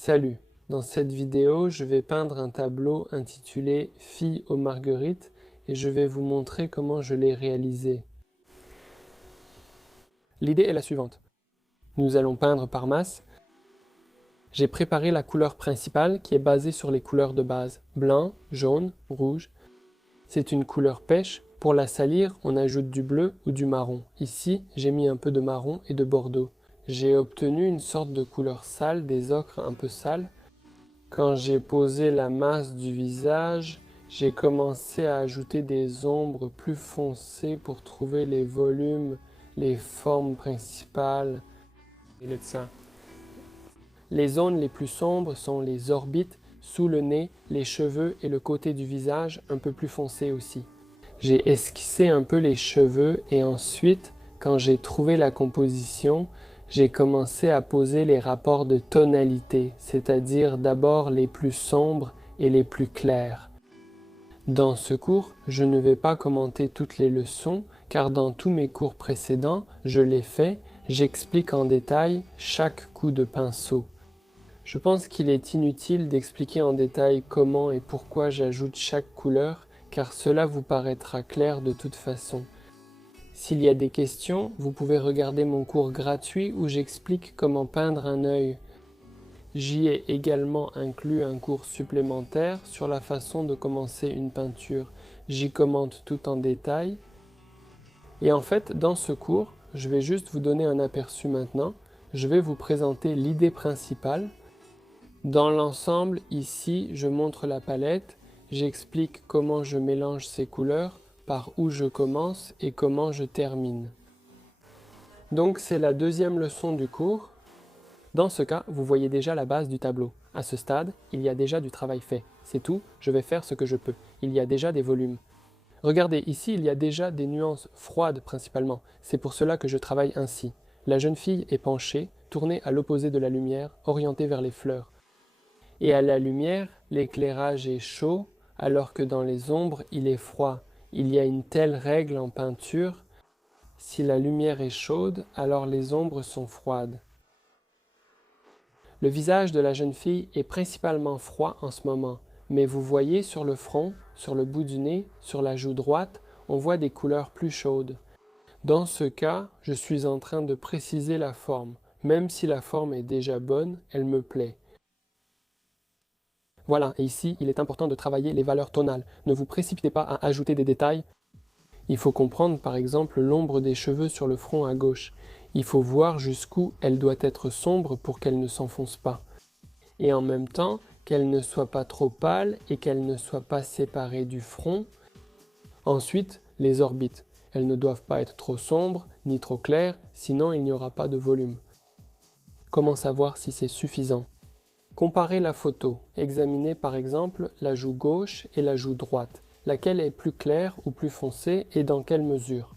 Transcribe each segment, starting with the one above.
Salut! Dans cette vidéo, je vais peindre un tableau intitulé « Fille aux marguerites » et je vais vous montrer comment je l'ai réalisé. L'idée est la suivante. Nous allons peindre par masse. J'ai préparé la couleur principale qui est basée sur les couleurs de base, blanc, jaune, rouge. C'est une couleur pêche. Pour la salir, on ajoute du bleu ou du marron. Ici, j'ai mis un peu de marron et de bordeaux. J'ai obtenu une sorte de couleur sale, des ocres un peu sales. Quand j'ai posé la masse du visage, j'ai commencé à ajouter des ombres plus foncées pour trouver les volumes, les formes principales et le dessin. Les zones les plus sombres sont les orbites, sous le nez, les cheveux et le côté du visage un peu plus foncé aussi. J'ai esquissé un peu les cheveux et ensuite, quand j'ai trouvé la composition, j'ai commencé à poser les rapports de tonalité, c'est-à-dire d'abord les plus sombres et les plus clairs. Dans ce cours, je ne vais pas commenter toutes les leçons, car dans tous mes cours précédents, je l'ai fait, j'explique en détail chaque coup de pinceau. Je pense qu'il est inutile d'expliquer en détail comment et pourquoi j'ajoute chaque couleur, car cela vous paraîtra clair de toute façon. S'il y a des questions, vous pouvez regarder mon cours gratuit où j'explique comment peindre un œil. J'y ai également inclus un cours supplémentaire sur la façon de commencer une peinture. J'y commente tout en détail. Et en fait, dans ce cours, je vais juste vous donner un aperçu maintenant. Je vais vous présenter l'idée principale. Dans l'ensemble, ici, je montre la palette. J'explique comment je mélange ces couleurs, par où je commence et comment je termine. Donc c'est la deuxième leçon du cours. Dans ce cas, vous voyez déjà la base du tableau. À ce stade, il y a déjà du travail fait. C'est tout, je vais faire ce que je peux. Il y a déjà des volumes. Regardez, ici, il y a déjà des nuances froides principalement. C'est pour cela que je travaille ainsi. La jeune fille est penchée, tournée à l'opposé de la lumière, orientée vers les fleurs. Et à la lumière, l'éclairage est chaud, alors que dans les ombres, il est froid. Il y a une telle règle en peinture, si la lumière est chaude, alors les ombres sont froides. Le visage de la jeune fille est principalement froid en ce moment, mais vous voyez sur le front, sur le bout du nez, sur la joue droite, on voit des couleurs plus chaudes. Dans ce cas, je suis en train de préciser la forme. Même si la forme est déjà bonne, elle me plaît. Voilà, et ici, il est important de travailler les valeurs tonales. Ne vous précipitez pas à ajouter des détails. Il faut comprendre par exemple l'ombre des cheveux sur le front à gauche. Il faut voir jusqu'où elle doit être sombre pour qu'elle ne s'enfonce pas. Et en même temps, qu'elle ne soit pas trop pâle et qu'elle ne soit pas séparée du front. Ensuite, les orbites. Elles ne doivent pas être trop sombres ni trop claires, sinon il n'y aura pas de volume. Comment savoir si c'est suffisant ? Comparez la photo. Examinez par exemple la joue gauche et la joue droite. Laquelle est plus claire ou plus foncée et dans quelle mesure?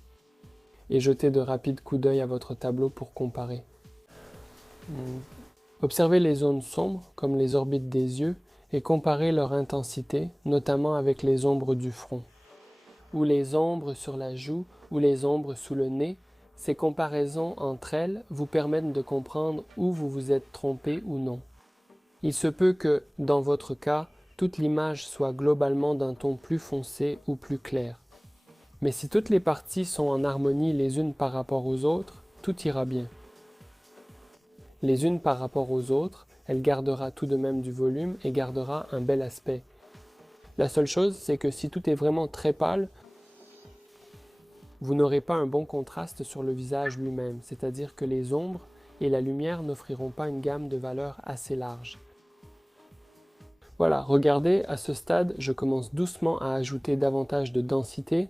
Et jetez de rapides coups d'œil à votre tableau pour comparer. Observez les zones sombres, comme les orbites des yeux, et comparez leur intensité, notamment avec les ombres du front. Ou les ombres sur la joue, ou les ombres sous le nez. Ces comparaisons entre elles vous permettent de comprendre où vous vous êtes trompé ou non. Il se peut que, dans votre cas, toute l'image soit globalement d'un ton plus foncé ou plus clair. Mais si toutes les parties sont en harmonie les unes par rapport aux autres, tout ira bien. Les unes par rapport aux autres, elle gardera tout de même du volume et gardera un bel aspect. La seule chose, c'est que si tout est vraiment très pâle, vous n'aurez pas un bon contraste sur le visage lui-même, c'est-à-dire que les ombres et la lumière n'offriront pas une gamme de valeurs assez large. Voilà, regardez, à ce stade, je commence doucement à ajouter davantage de densité,